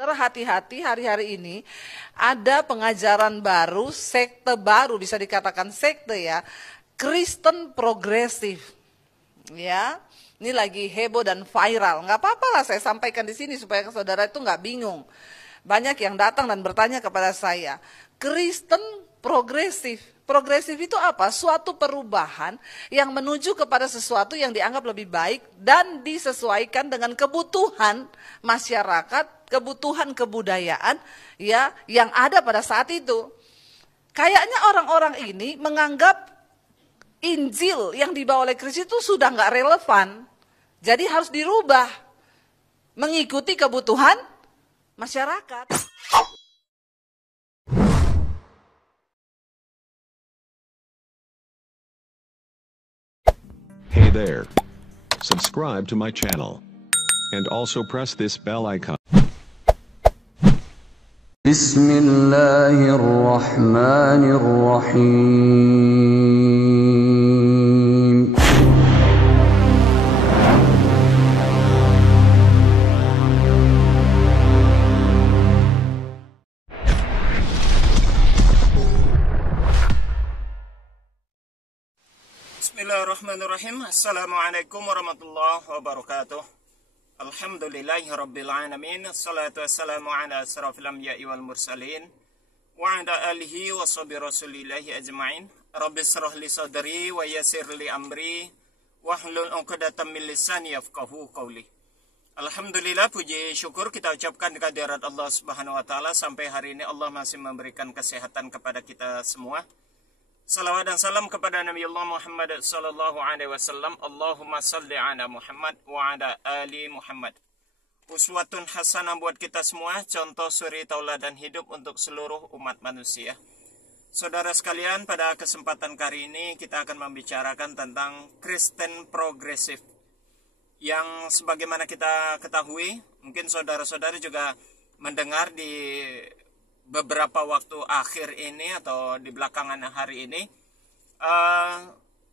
Saudara, hati-hati, hari-hari ini ada pengajaran baru, sekte baru, bisa dikatakan sekte ya, Kristen progresif. Ya, ini lagi heboh dan viral. Nggak apa-apa lah saya sampaikan di sini supaya saudara itu nggak bingung. Banyak yang datang dan bertanya kepada saya, Kristen progresif. Progresif itu apa? Suatu perubahan yang menuju kepada sesuatu yang dianggap lebih baik dan disesuaikan dengan kebutuhan masyarakat, kebutuhan kebudayaan ya yang ada pada saat itu. Kayaknya orang-orang ini menganggap Injil yang dibawa oleh Kristus itu sudah nggak relevan. Jadi harus dirubah mengikuti kebutuhan masyarakat. Hey there. Subscribe to my channel. And also press this bell icon. Bismillahirrahmanirrahim. Bismillahirrahmanirrahim. Assalamualaikum warahmatullahi wabarakatuh. Alhamdulillahirrabbilalamin. Assalatu wassalamu ala asrafil anbiya'i wal mursalin wa ala alihi wa sahbihi rasulillahi ajma'in. Rabbi shrah li sadri wa yassir li amri wahlul 'uqdatam min lisani yafqahu qawli. Alhamdulillah, puji syukur kita ucapkan kehadirat Allah Subhanahu wa taala. Sampai hari ini Allah masih memberikan kesehatan kepada kita semua. Salawat dan salam kepada Nabi Allah Muhammad sallallahu alaihi wasallam. Allahumma salli ala Muhammad wa ala ali Muhammad. Uswatun hasanah buat kita semua, contoh suri tauladan hidup untuk seluruh umat manusia. Saudara sekalian, pada kesempatan kali ini kita akan membicarakan tentang Kristen progresif. Yang sebagaimana kita ketahui, mungkin saudara-saudara juga mendengar di beberapa waktu akhir ini atau di belakangan hari ini,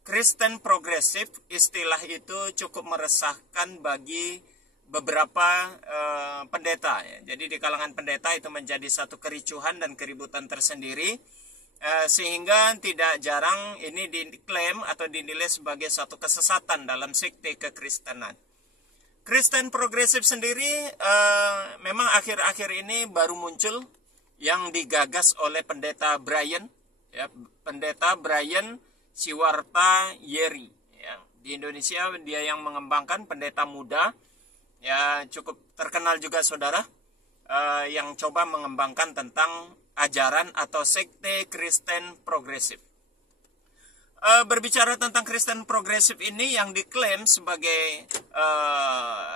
Kristen progresif, istilah itu cukup meresahkan bagi beberapa pendeta ya. Jadi di kalangan pendeta itu menjadi satu kericuhan dan keributan tersendiri, sehingga tidak jarang ini diklaim atau dinilai sebagai satu kesesatan dalam sekte kekristenan. Kristen progresif sendiri memang akhir-akhir ini baru muncul, yang digagas oleh pendeta Brian, ya, pendeta Brian Siwarta Yeri. Ya. Di Indonesia dia yang mengembangkan, pendeta muda, ya cukup terkenal juga saudara, yang coba mengembangkan tentang ajaran atau sekte Kristen progresif. Berbicara tentang Kristen progresif ini yang diklaim sebagai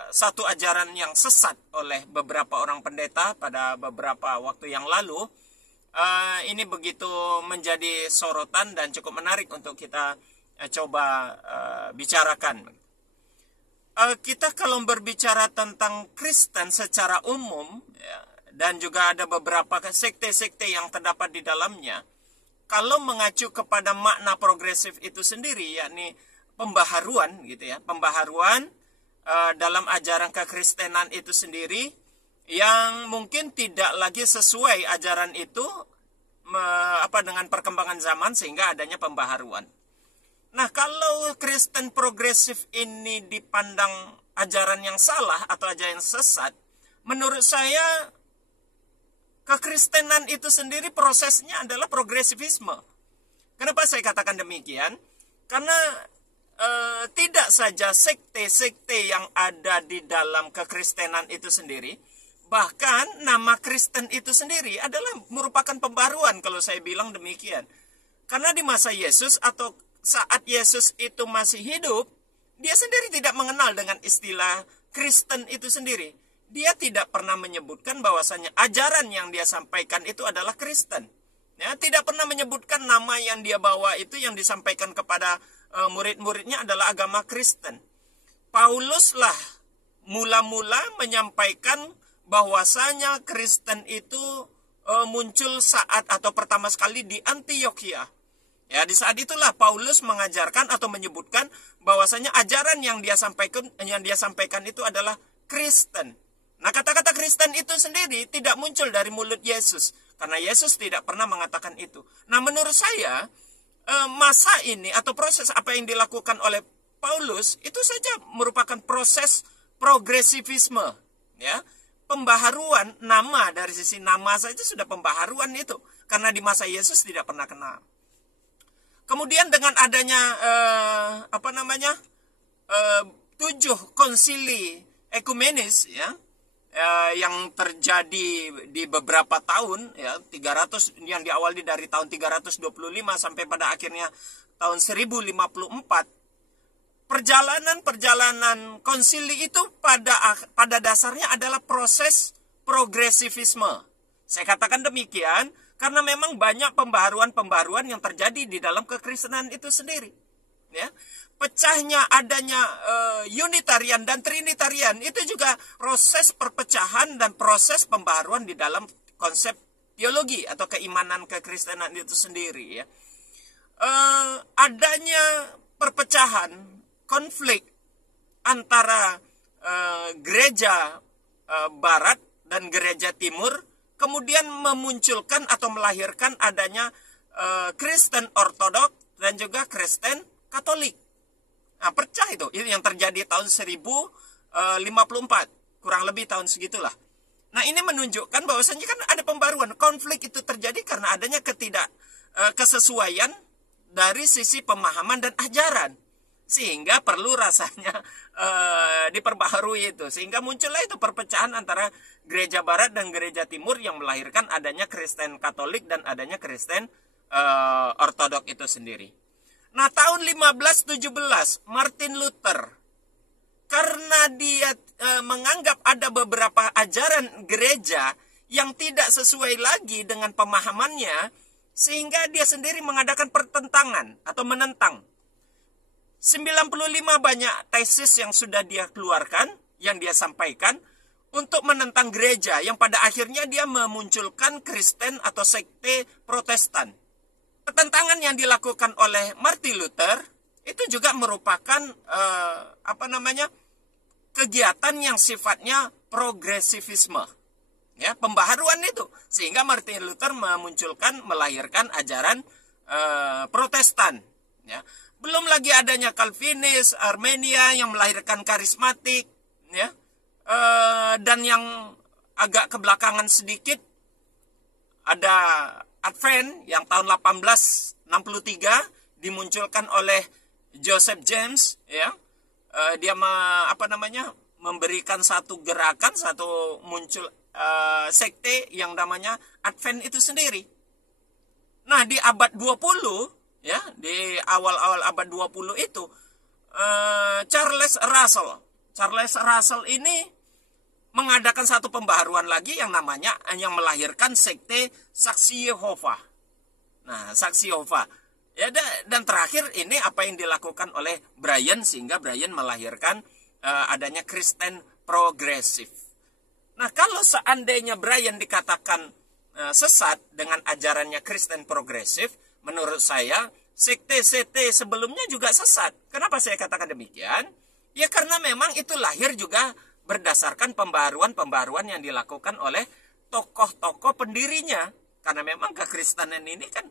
satu ajaran yang sesat oleh beberapa orang pendeta pada beberapa waktu yang lalu, ini begitu menjadi sorotan dan cukup menarik untuk kita coba bicarakan. Kita kalau berbicara tentang Kristen secara umum ya, dan juga ada beberapa sekte-sekte yang terdapat di dalamnya, kalau mengacu kepada makna progresif itu sendiri, yakni pembaharuan gitu ya, pembaharuan dalam ajaran kekristenan itu sendiri yang mungkin tidak lagi sesuai ajaran itu dengan perkembangan zaman, sehingga adanya pembaharuan. Nah, kalau Kristen progresif ini dipandang ajaran yang salah atau ajaran yang sesat, menurut saya kekristenan itu sendiri prosesnya adalah progresivisme. Kenapa saya katakan demikian? Karena tidak saja sekte-sekte yang ada di dalam kekristenan itu sendiri, bahkan nama Kristen itu sendiri adalah merupakan pembaruan kalau saya bilang demikian. Karena di masa Yesus atau saat Yesus itu masih hidup, dia sendiri tidak mengenal dengan istilah Kristen itu sendiri. Dia tidak pernah menyebutkan bahwasanya ajaran yang dia sampaikan itu adalah Kristen. Ya, tidak pernah menyebutkan nama yang dia bawa itu yang disampaikan kepada murid-muridnya adalah agama Kristen. Pauluslah mula-mula menyampaikan bahwasanya Kristen itu muncul saat atau pertama sekali di Antioquia. Ya, di saat itulah Paulus mengajarkan atau menyebutkan bahwasanya ajaran yang dia sampaikan itu adalah Kristen. Nah, kata-kata Kristen itu sendiri tidak muncul dari mulut Yesus, karena Yesus tidak pernah mengatakan itu. Nah, menurut saya masa ini atau proses apa yang dilakukan oleh Paulus itu saja merupakan proses progresivisme, ya. Pembaharuan nama, dari sisi nama saja sudah pembaharuan itu, karena di masa Yesus tidak pernah kenal. Kemudian dengan adanya 7 konsili ekumenis, ya, yang terjadi di beberapa tahun, ya, 300 yang diawali dari tahun 325 sampai pada akhirnya tahun 1054. Perjalanan konsili itu pada dasarnya adalah proses progresivisme. Saya katakan demikian karena memang banyak pembaharuan yang terjadi di dalam kekristenan itu sendiri, ya. Pecahnya adanya Unitarian dan Trinitarian itu juga proses perpecahan dan proses pembaharuan di dalam konsep teologi atau keimanan kekristenan itu sendiri, ya. Adanya perpecahan, konflik antara gereja Barat dan gereja Timur kemudian memunculkan atau melahirkan adanya Kristen Ortodok dan juga Kristen Katolik. Nah, pecah itu yang terjadi tahun 1054, kurang lebih tahun segitulah. Nah, ini menunjukkan bahwasanya kan ada pembaruan. Konflik itu terjadi karena adanya kesesuaian dari sisi pemahaman dan ajaran, sehingga perlu rasanya diperbaharui itu, sehingga muncullah itu perpecahan antara gereja Barat dan gereja Timur yang melahirkan adanya Kristen Katolik dan adanya Kristen Ortodok itu sendiri. Nah, tahun 1517 Martin Luther, karena dia menganggap ada beberapa ajaran gereja yang tidak sesuai lagi dengan pemahamannya, sehingga dia sendiri mengadakan pertentangan atau menentang. 95 banyak tesis yang sudah dia keluarkan, yang dia sampaikan untuk menentang gereja, yang pada akhirnya dia memunculkan Kristen atau sekte Protestan. Pertentangan yang dilakukan oleh Martin Luther itu juga merupakan kegiatan yang sifatnya progresivisme, ya, pembaharuan itu, sehingga Martin Luther melahirkan ajaran Protestan, ya. Belum lagi adanya Calvinis, Armenia yang melahirkan karismatik, ya, dan yang agak kebelakangan sedikit ada Advent yang tahun 1863 dimunculkan oleh Joseph James, ya. Dia memberikan satu gerakan, muncul sekte yang namanya Advent itu sendiri. Nah, di abad 20, ya, di awal-awal abad 20 itu Charles Russell ini mengadakan satu pembaharuan lagi yang melahirkan sekte Saksi Yehova. Nah, Saksi Yehova. Ya, dan terakhir ini apa yang dilakukan oleh Brian, sehingga Brian melahirkan adanya Kristen progresif. Nah, kalau seandainya Brian dikatakan sesat dengan ajarannya Kristen progresif, menurut saya sekte-sekte sebelumnya juga sesat. Kenapa saya katakan demikian? Ya, karena memang itu lahir juga berdasarkan pembaharuan yang dilakukan oleh tokoh-tokoh pendirinya. Karena memang kekristenan ini kan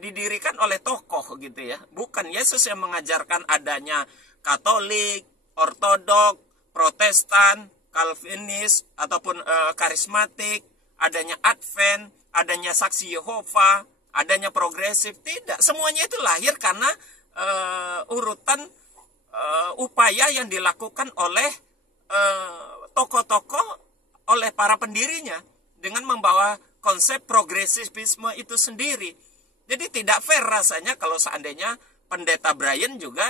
didirikan oleh tokoh, gitu ya. Bukan Yesus yang mengajarkan adanya Katolik, Ortodok, Protestan, Calvinis, ataupun karismatik, adanya Advent, adanya Saksi Yehova, adanya progresif. Tidak, semuanya itu lahir karena urutan upaya yang dilakukan oleh tokoh-tokoh, oleh para pendirinya, dengan membawa konsep progresivisme itu sendiri. Jadi tidak fair rasanya kalau seandainya pendeta Brian juga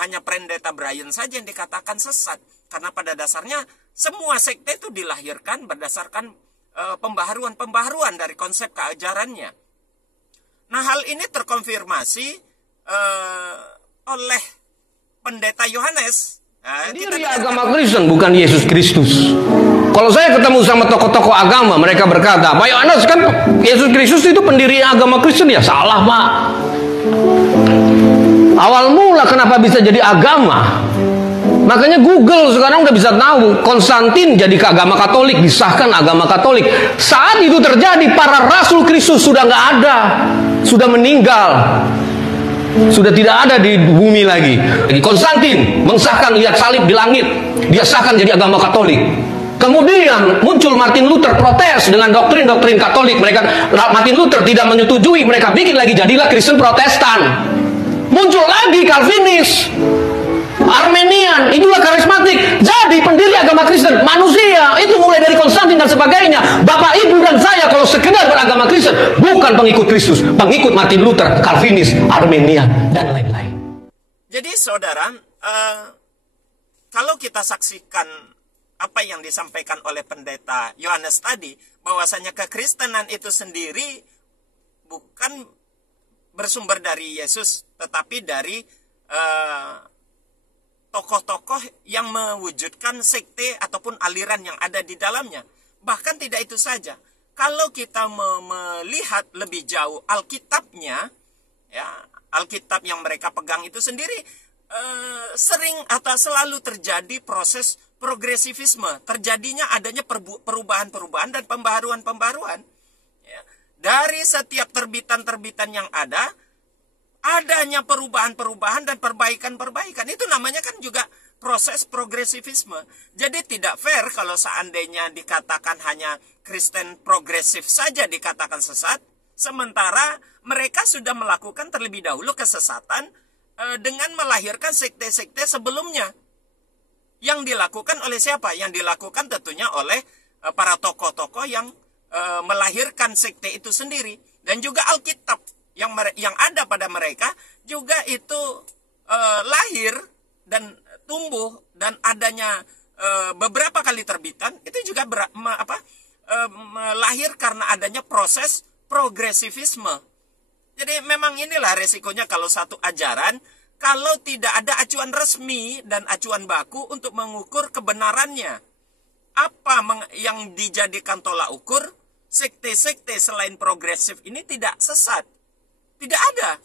hanya pendeta Brian saja yang dikatakan sesat, karena pada dasarnya semua sekte itu dilahirkan berdasarkan pembaharuan dari konsep keajarannya. Nah, hal ini terkonfirmasi oleh pendeta Yohanes. Diri agama Kristen bukan Yesus Kristus. Kalau saya ketemu sama tokoh-tokoh agama, mereka berkata, Pak Yohanes, kan Yesus Kristus itu pendiri agama Kristen. Ya salah, Pak. Awal mula kenapa bisa jadi agama? Makanya Google sekarang udah bisa tahu Konstantin jadi ke agama Katolik, disahkan agama Katolik. Saat itu terjadi, para rasul Kristus sudah nggak ada, sudah meninggal, sudah tidak ada di bumi lagi. Konstantin mensahkan, lihat salib di langit, dia sahkan jadi agama Katolik. Kemudian muncul Martin Luther, protes dengan doktrin-doktrin Katolik. Martin Luther tidak menyetujui, mereka bikin lagi, jadilah Kristen Protestan. Muncul lagi Calvinis, Armenian, itulah karismatik, jadi pendiri agama Kristen. Manusia itu mulai dari Konstantin dan sebagainya. Bapak, ibu, dan saya kalau sekedar beragama Kristen, bukan pengikut Kristus, pengikut Martin Luther, Calvinis, Armenian, dan lain-lain. Jadi saudara, kalau kita saksikan apa yang disampaikan oleh pendeta Yohanes tadi, bahwasanya kekristenan itu sendiri bukan bersumber dari Yesus, tetapi dari tokoh-tokoh yang mewujudkan sekte ataupun aliran yang ada di dalamnya. Bahkan tidak itu saja. Kalau kita melihat lebih jauh Alkitabnya, ya, Alkitab yang mereka pegang itu sendiri sering atau selalu terjadi proses progresivisme. Terjadinya adanya perubahan-perubahan dan pembaharuan-pembaharuan. Ya. Dari setiap terbitan-terbitan yang ada, adanya perubahan-perubahan dan perbaikan-perbaikan. Itu namanya kan juga proses progresivisme. Jadi tidak fair kalau seandainya dikatakan hanya Kristen progresif saja dikatakan sesat, sementara mereka sudah melakukan terlebih dahulu kesesatan dengan melahirkan sekte-sekte sebelumnya. Yang dilakukan oleh siapa? Yang dilakukan tentunya oleh para tokoh-tokoh yang melahirkan sekte itu sendiri. Dan juga Alkitab yang ada pada mereka juga itu lahir dan tumbuh, dan adanya beberapa kali terbitan itu juga lahir karena adanya proses progresivisme. Jadi memang inilah resikonya kalau satu ajaran, kalau tidak ada acuan resmi dan acuan baku untuk mengukur kebenarannya. Apa yang dijadikan tolak ukur? Sekte-sekte selain progresif ini tidak sesat. Tidak ada.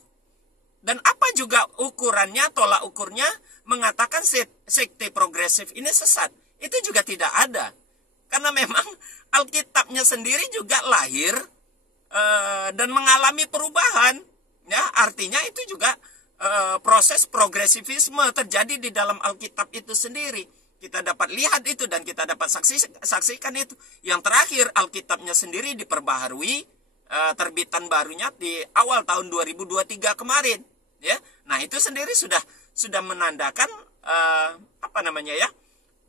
Dan apa juga ukurannya, tolak ukurnya mengatakan sekte progresif ini sesat? Itu juga tidak ada. Karena memang Alkitabnya sendiri juga lahir dan mengalami perubahan. Ya, artinya itu juga proses progresivisme terjadi di dalam Alkitab itu sendiri. Kita dapat lihat itu dan kita dapat saksikan itu. Yang terakhir, Alkitabnya sendiri diperbaharui, terbitan barunya di awal tahun 2023 kemarin. Ya, nah itu sendiri sudah menandakan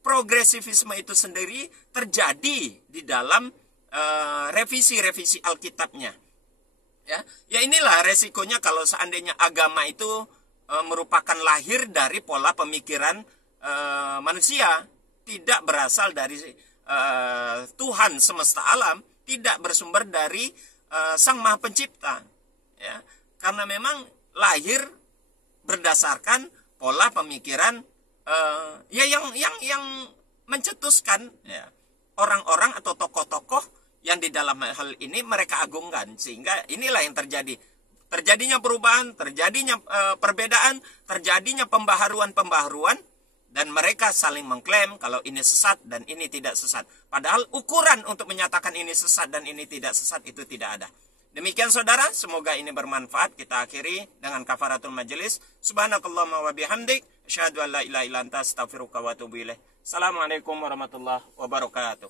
progresivisme itu sendiri terjadi di dalam revisi-revisi Alkitabnya. Ya inilah resikonya kalau seandainya agama itu merupakan lahir dari pola pemikiran manusia, tidak berasal dari Tuhan semesta alam, tidak bersumber dari Sang Maha Pencipta. Ya, karena memang lahir berdasarkan pola pemikiran yang mencetuskan ya, orang-orang atau tokoh-tokoh yang di dalam hal ini mereka agungkan, sehingga inilah yang terjadi. Terjadinya perubahan, terjadinya perbedaan, terjadinya pembaharuan-pembaharuan, dan mereka saling mengklaim kalau ini sesat dan ini tidak sesat. Padahal ukuran untuk menyatakan ini sesat dan ini tidak sesat itu tidak ada. Demikian saudara, semoga ini bermanfaat. Kita akhiri dengan kafaratul majelis. Subhanakallahumma wa bihamdik, asyhadu an la ilaha illa anta, astaghfiruka wa atubu ilaik. Assalamualaikum warahmatullahi wabarakatuh.